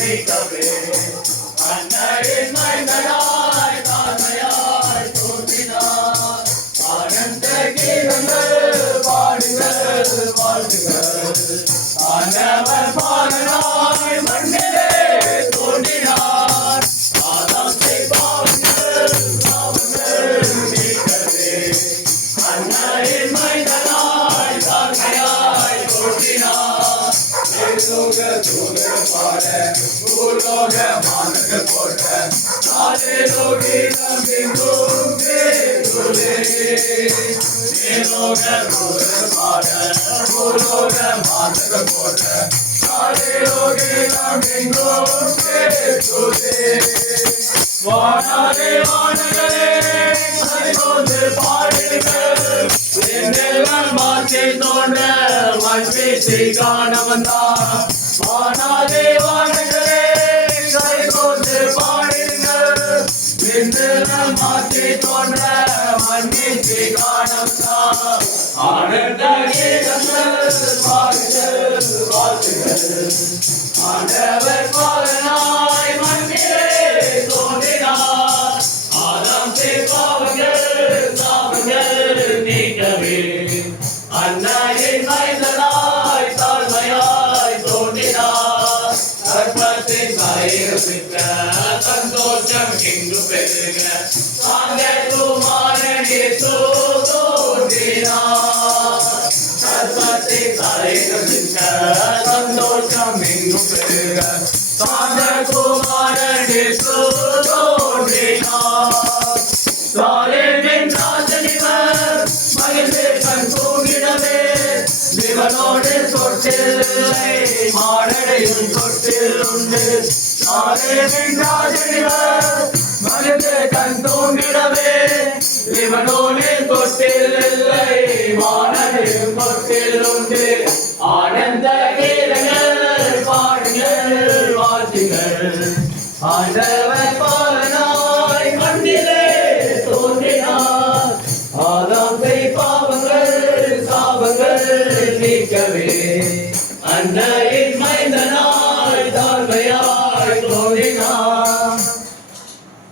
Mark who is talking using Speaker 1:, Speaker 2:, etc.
Speaker 1: Take away it. My night my night. தூதர் பாட பூலோக மாநகர் போட்ட ஆலேலோகிலம் எங்கும் கேட்டுலே மேலோக தூதர் பாட பூலோக மாநகர் போட்ட ஆலேலோகிலம் எங்கும் கேட்டுலே வானாலே வானங்களே வாழ்க்கை தோன்ற வாழ்க்கை பேசி காண வந்தான் வானாலே வானங்களே அறிவோது பாடுங்கள் என்னெல்லாம் வார்த்தை தோன்ற மண் பேசி காண வந்தான் ஆனந்த கீதங்கள் வாழ்த்துகள் ஆண்டவர் பாடலாம் அன்னையின் மைந்தனாய் தாழ்மையாய் தோன்றினார். கற்பத்தின் சாயிருப்பிக்க சந்தோஷம் எங்கு பெருக. சாந்த குமாரனே தோன்றினார். கற்பத்தை தலையிருப்பிக்க சந்தோஷம் எங்கு பெருக. சிவனோடு தொட்டில்லை மாடடையும் தொட்டில் உண்டு. சாலேமின் கண் தூங்கிடவே சிவனோடு தொட்டில் இல்லை மாடடையும் தொட்டில் உண்டு. ஆனந்த கீரங்கள் பாடுங்கள் வாழ்த்துங்கள் ஆண்டவர் அழைக்கவே அன்னையின் மைந்தனாய் தாழ்மையா